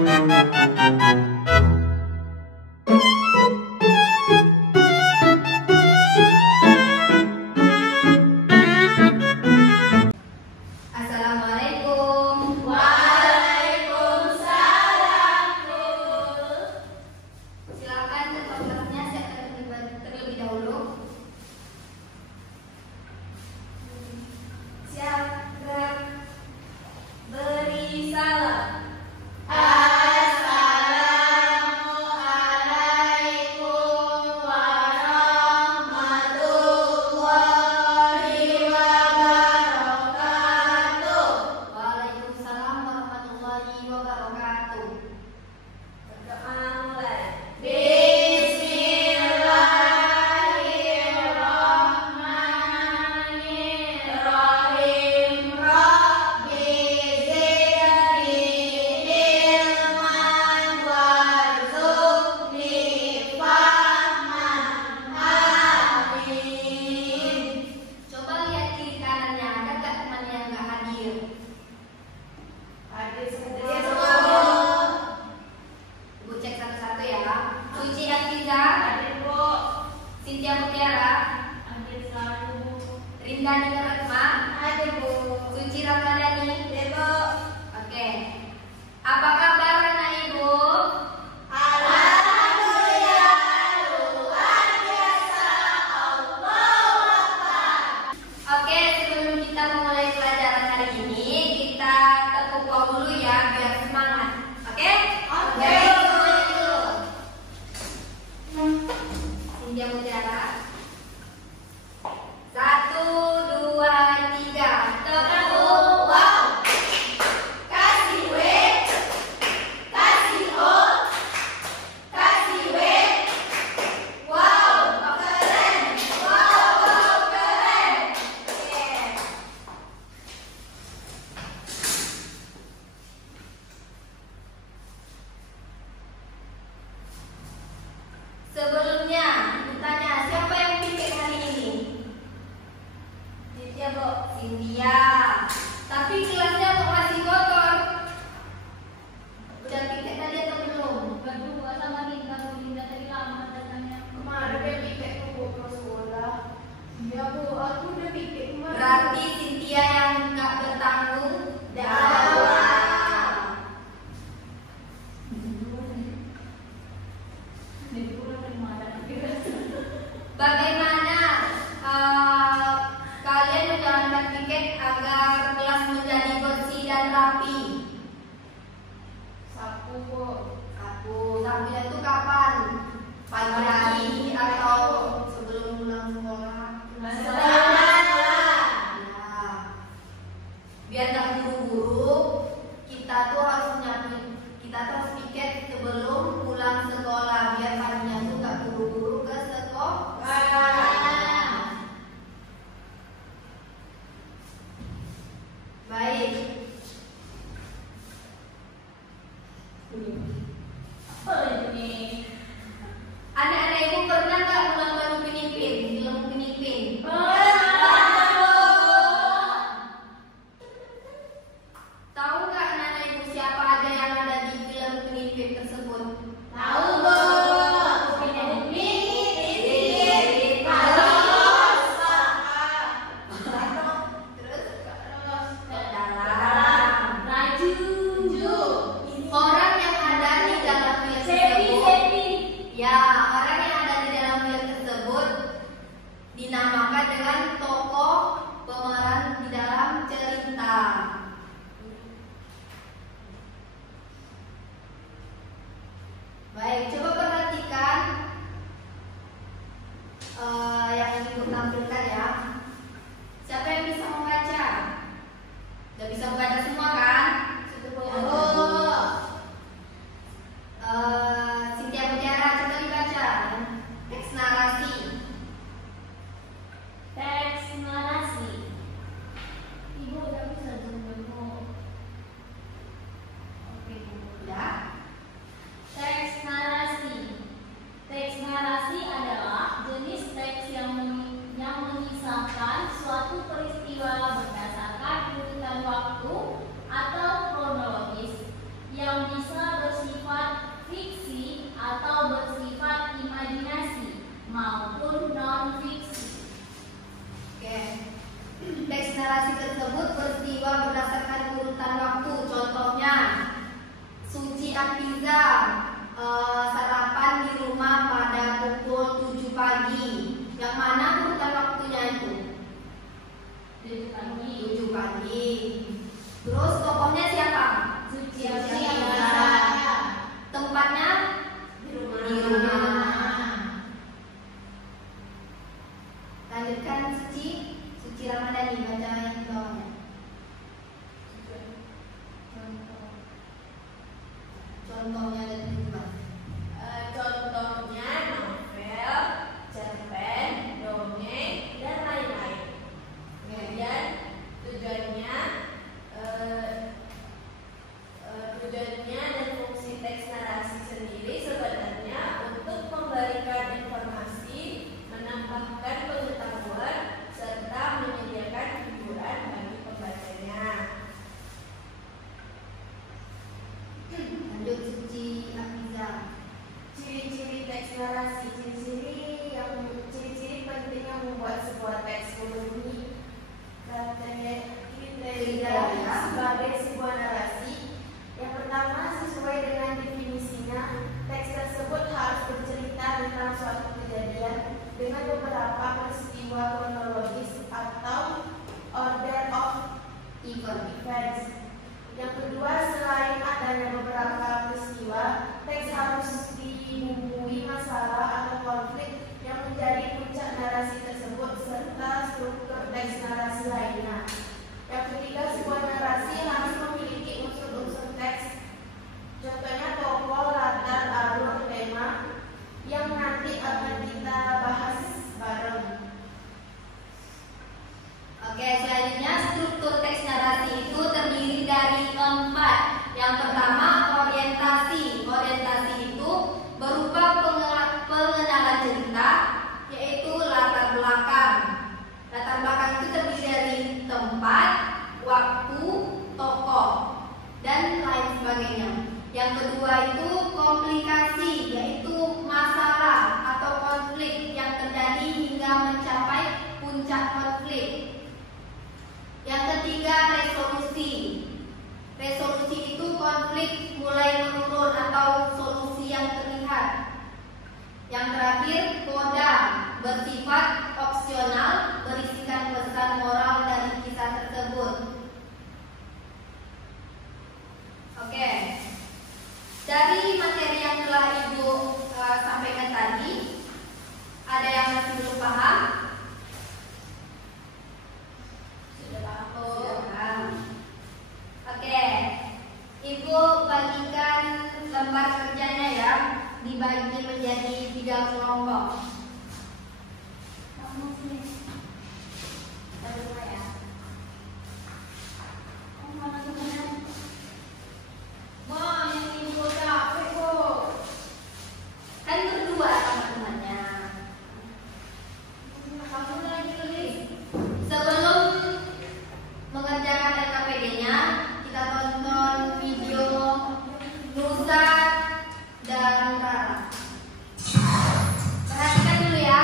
Assalamualaikum. Waalaikumsalam, Bu. Silakan ketua kelasnya saya terlebih dahulu. Siap, gerak. Beri salam. Assalamualaikum warahmatullahi wabarakatuh. Waalaikumsalam warahmatullahi wabarakatuh. Berdoa mulai. Bismillahirrahmanirrahim. Rabbi zidni ilman warzuqni fahman. Amin. Coba lihat kiri kanannya, ada nggak teman yang nggak hadir? Hadir Hadir semua. semua. Ibu cek satu-satu ya. Suci Afiza, Hadir, Bu. Cynthia Mutiara, Hadir selalu. Rindani Ratma, Hadir, Bu. Suci Ramadhani. Hadir, Bu. Oke. Apa kabar anak ibu? Alhamdulillah, luar biasa. Allahu Akbar. Oke, sebelum kita memulai pelajaran hari ini, kita tepuk pau dulu ya biar semangat. Oke? Oke. Jadi, semuanya dulu. Cynthia Mutiara. 1, 2, 3. Tepuk wow. Kasih W. Kasih O. Kasih W. Wow, keren. Wow, keren. Oke. Sebelumnya, bertanya siapa yang pikir hari ini? Cynthia, Bu. Cynthia. Tapi kelasnya kok masih kotor? Udah pikir tadi atau belum? Berdua sama Dinda, Bu. Dinda tadi lama datangnya. Kemarin dia pikir Bu ke sekolah. Iya, Bu. Aku udah pikir kemarin. Berarti Cynthia yang nggak bertanggung jawab. Bagaimana kalian menjalankan piket agar kelas menjadi bersih dan rapi? Sapu, Bu. Sapunya itu kapan? Pagi hari atau sebelum pulang sekolah? Selamat. Nah, biar nggak buru-buru, kita tuh harus piket sebelum pulang sekolah biar paginya tuh nggak buru-buru ke sekolah. Baik. Apa ini? Anak-anak ibu pernah nggak ulang baru Pinipin, film Pinipin? Tahu nggak anak-anak ibu siapa aja yang ada di film Pinipin tersebut? Tahu, Bu. Titik. Terus. Terus Terus. dalam. Raju. Orang yang ada di dalam film Sebi. tersebut, ya orang yang ada di dalam film tersebut dinamakan dengan tokoh pemeran di dalam cerita. Baik, coba perhatikan yang ibu tampilkan ya. Siapa yang bisa membaca? Udah bisa membaca semua kan? Cynthia Mutiara, coba dibaca teks narasi. Teks narasi. Ibu udah bisa dulu. Oke, Bu. Udah? Teks narasi. lagi. Terus tokohnya siapa? Suci. Tempatnya Di rumah. di rumah. Lanjutkan Suci Ramadhani, bacain bawahnya. Contohnya ada di rumah. Contohnya novel, cerpen, dongeng, dan lain-lain. Kemudian tujuannya dan fungsi teks narasi sendiri sebenarnya untuk memberikan informasi, menambahkan pengetahuan, serta menyediakan hiburan bagi pembacanya. Lanjut Suci Afiza. Ciri-ciri teks narasi. Ciri-ciri pentingnya membuat sebuah teks memenuhi kriteria sebagai sebuah narasi. Yang pertama, sesuai dengan definisinya, teks tersebut harus bercerita tentang suatu kejadian dengan beberapa peristiwa kronologis atau order of events. Yang kedua, selain adanya beberapa peristiwa, teks harus dibumbui masalah atau konflik yang menjadi puncak narasi tersebut serta struktur teks narasi lainnya. Yang ketiga, sebuah narasi harus memiliki unsur-unsur teks. Contohnya tokoh, latar, alur, tema yang nanti akan kita bahas bareng. Oke, selanjutnya struktur teks narasi itu terdiri dari 4. Yang pertama, orientasi. Orientasi itu berupa pengenalan cerita, yaitu latar belakang. Latar belakang itu terdiri dari tempat, waktu, tokoh, dan lain sebagainya. Yang kedua itu komplikasi, yaitu masalah atau konflik yang terjadi hingga mencapai puncak konflik. Yang ketiga, resolusi. Resolusi itu konflik mulai menurun atau solusi yang terlihat. Yang terakhir, koda, bersifat opsional, berisikan pesan moral dari kisah tersebut. Oke. Dari materi yang telah Ibu sampaikan tadi, ada yang masih belum paham? Oke, Ibu bagikan lembar kerjanya ya, dibagi menjadi 3 kelompok. Kita mulai ya. Wah, yang Ibu capek kok. Kan berdua teman-temannya. Kamu lagi tulis. Sebelum mengerjakan LKPD-nya, kita tonton video Nusa dan Rara. Perhatikan dulu ya.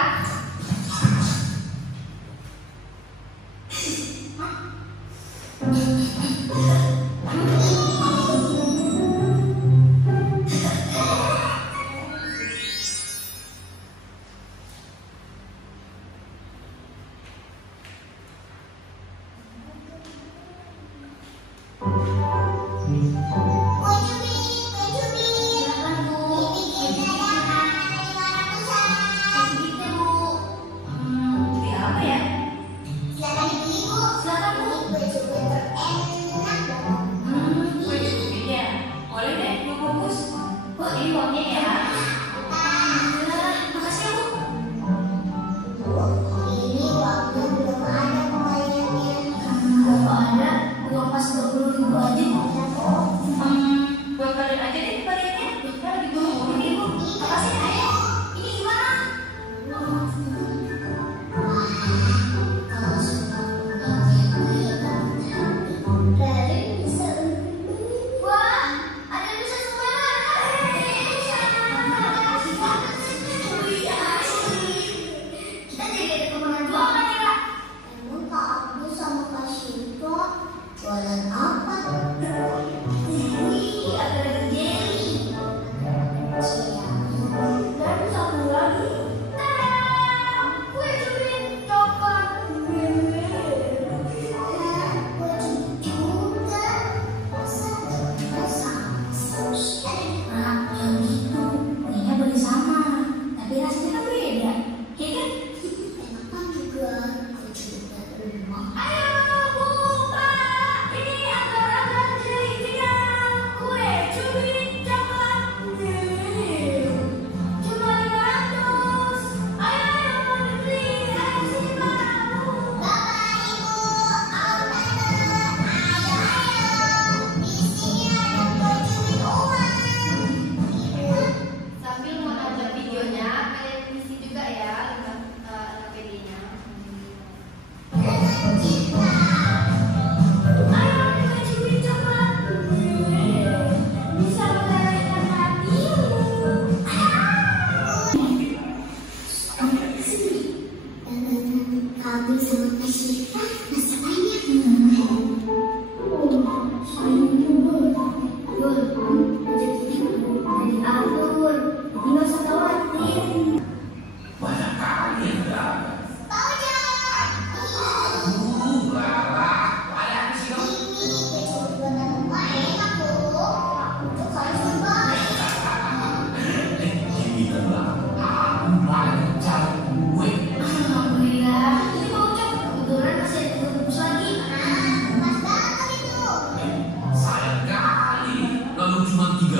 cuma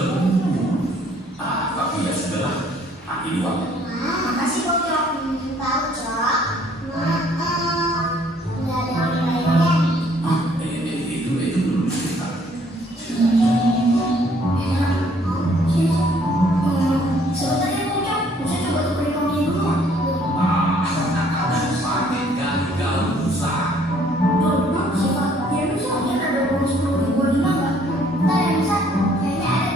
30. Tapi ya sudahlah. Ini uangnya. Makasih Pocong. Tahu Cok. Nggak ada yang lainnya. Itu dulu sebentar. Sebentar ya Pocong. Saya coba tukerin uangnya dulu. Pakai gagal rusak. Dulu Siva, dia rusak. Dia ada uang 10.000 nggak? Ntar ya rusak. Kayaknya ada.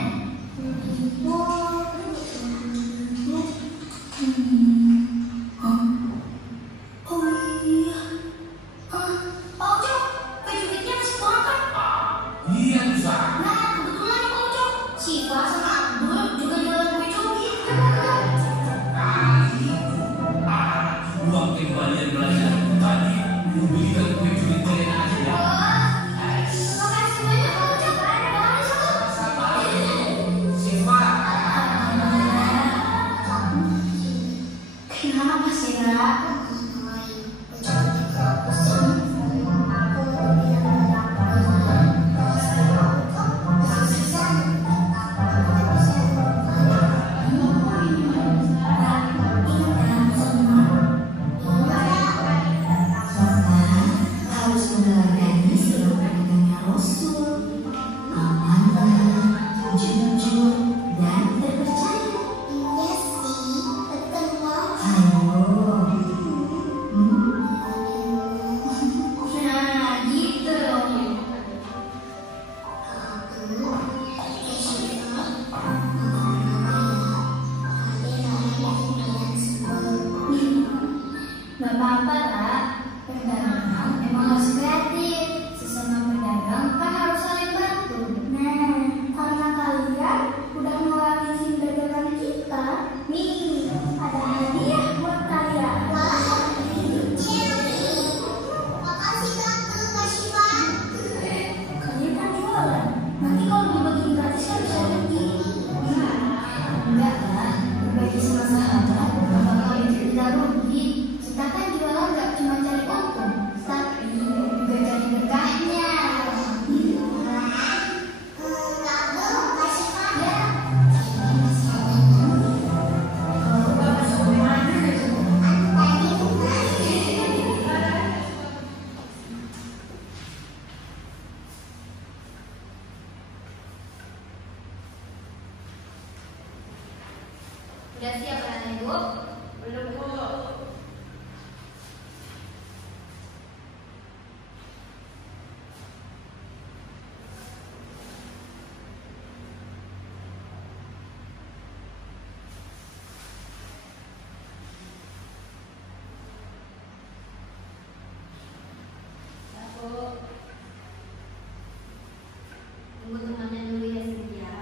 Oh iya. Pak Ucok, baju duitnya masih kurang kan? Iya rusak. Nah, kebetulan Pak Ucok, Siva sama Abdul juga jualan kue cubit. Uang kembalian belanja tadi belikan kue cubit kalian aja ya. Makasih banyak Pak Ucok. Ada banget satu. Sama Siva. Kenapa sih, Ra? Harus meneladani seluruh pendekatnya Rasul, amanah, jujur, dan terpercaya. Iya sih, betul loh. Nah, gitu dong. Gak apa-apa, Ra. Perdagangan emang harus kreatif. Sesama pedagang kan harus saling bantu. Nah, karena kalian udah ngelarin dagangan kita, nih ada hadiah buat kalian. Wah, makasih Tante, kasih Pak. Kalian kan jualan. Nanti kalau dibagi gratis kan bisa rugi. Enggak lah, berbagi sama sahabat gak bakal bikin kita rugi. Kita kan jualan gak cuma cari untung, tapi juga cari berkahnya. Tante, kasih Pak. Ya. Kalau Bapak sampai mana itu? Udah siap kan Ibu? Belum Bu. Tunggu temannya dulu ya Cynthia.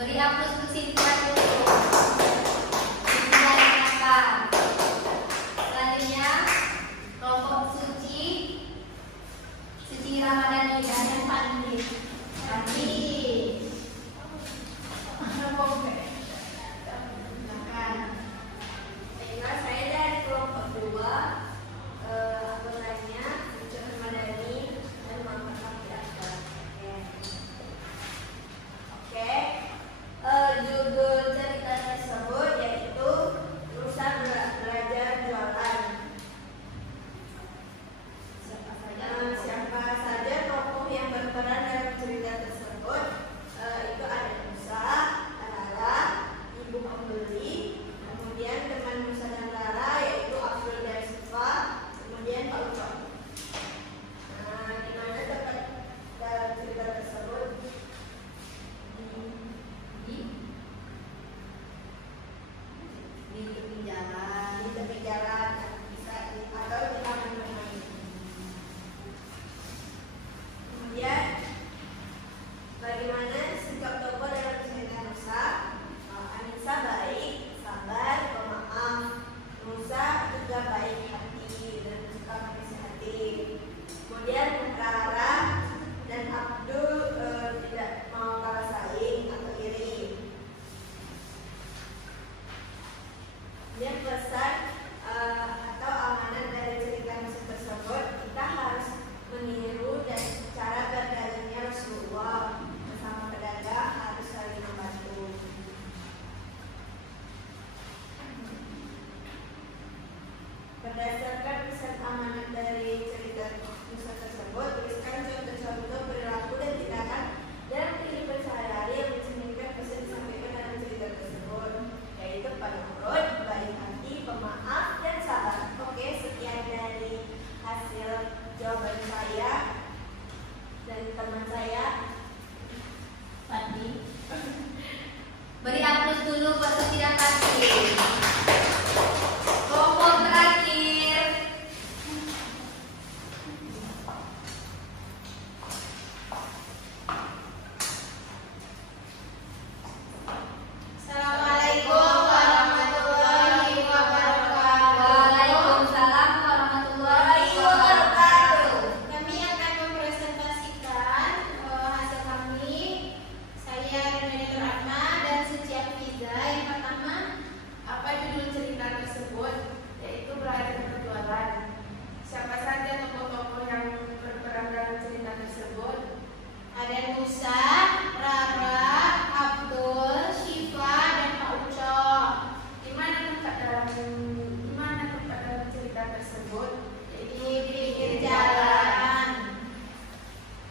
Beri aplaus untuk Cynthia dulu. Cynthia silakan. Selanjutnya kelompok Suci Ramadhani dan Fandi. Fandi. Silakan. Baiklah, saya dari kelompok 2. Anggotanya Suci Ramadhani dan Muhammad Hafid Akbar. Oke. Judul cerita tersebut yaitu Nusa Belajar Jualan. Siapa saja tokoh yang berperan dalam cerita tersebut? Itu ada Nusa, Rara, ibu pembeli, kemudian teman Nusa dan Rara yaitu Abdul dan Siva, kemudian Pak Ucok. Di mana tempat dalam cerita tersebut? Di tepi jalan. Di tepi jalan, bisa atau di taman bermain. Kemudian bagaimana sikap tokoh dalam cerita Nusa? Anissa baik, sabar, pemaaf. Nusa juga baik hati dan suka menasihati. Kemudian Rara dan Abdul tidak mau kalah saing atau iri. Kemudian pesan atau amanat dari cerita Nusa tersebut, kita harus meniru dan cara berdagangnya Rasulullah. Bersama pedagang harus saling membantu. Berdasarkan pesan amanat dari cerita Nusa tersebut, tuliskan contoh-contoh perilaku dan tindakan dalam kehidupan sehari-hari yang mencerminkan pesan disampaikan dalam cerita tersebut, yaitu penurut, baik hati, pemaaf, dan sabar. Oke, sekian dari hasil jawaban saya dan teman saya, Fandi. Beri aplaus dulu buat Suci kasih. Kelompok terakhir. Assalamualaikum warahmatullahi wabarakatuh. Waalaikumsalam warahmatullahi wabarakatuh. Kami akan mempresentasikan hasil kami. Saya Renata Rahma dan Suci Afiza. Yang pertama, apa judul cerita tersebut? Yaitu Belajar Berjualan. Siapa saja tokoh-tokoh yang berperan dalam cerita tersebut? Ada Nusa, Rara, Abdul, Syifa, dan Pak Ucok. Di mana tempat dalam cerita tersebut? Di pinggir jalan.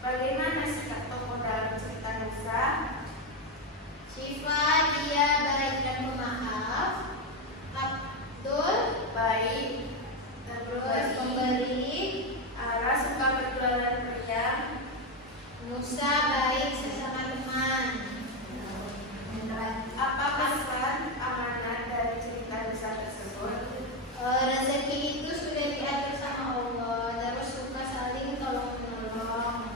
Bagaimana sikap tokoh dalam cerita Nusa? Syifa, dia baik dan pemaaf. Abdul, baik. Terus pemberi. Ara suka berjualan pria. Nusa baik sesama teman. Apa pesan amanat dari cerita Nusa tersebut? Rezeki itu sudah diatur sama Allah, terus suka saling tolong menolong.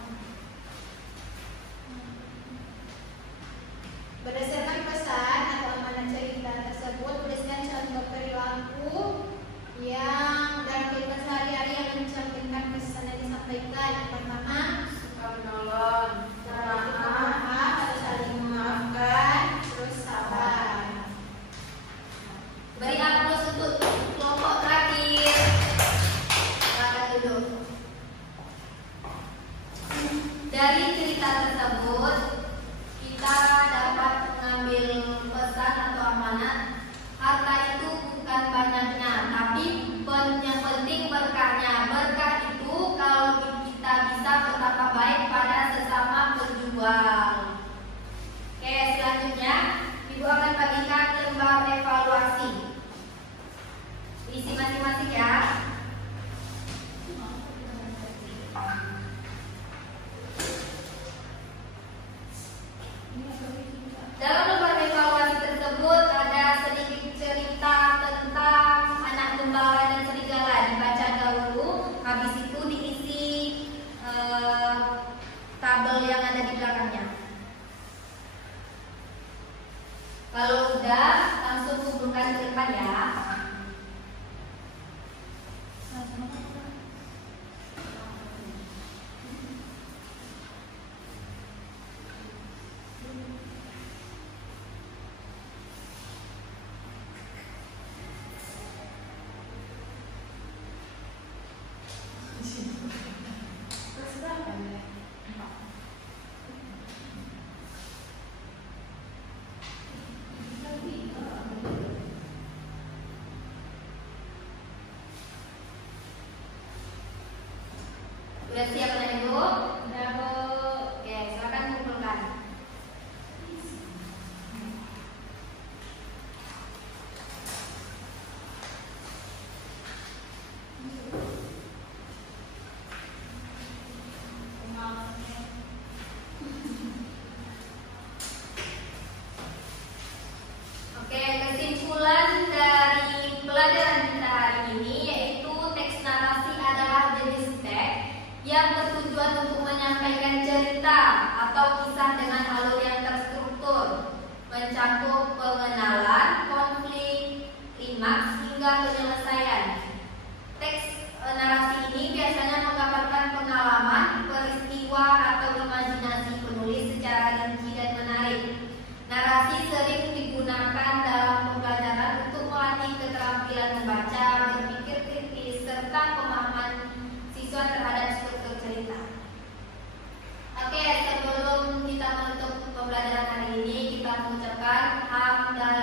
Berdasarkan pesan atau amanat cerita tersebut, tuliskan contoh perilaku yang dalam kehidupan sehari-hari yang mencerminkan pesan yang disampaikan. Yang pertama, suka menolong, maaf atau saling Kalau udah, langsung kumpulkan ke depan ya. Udah siap kan Ibu? Udah Bu. Oke, silakan kumpulkan. Oke, kesimpulan dari pelajaran kita hari ini yaitu teks narasi adalah jenis teks yang bertujuan untuk menyampaikan cerita atau kisah dengan alur yang terstruktur, mencakup pengenalan, konflik, klimaks hingga penyelesaian. Teks narasi ini biasanya menggambarkan pengalaman, peristiwa atau imajinasi penulis secara rinci dan menarik. Narasi sering digunakan dalam pembelajaran untuk melatih keterampilan membaca, berpikir kritis, serta pemahaman siswa terhadap struktur cerita. Oke, sebelum kita menutup pembelajaran hari ini, kita mengucapkan hamdalah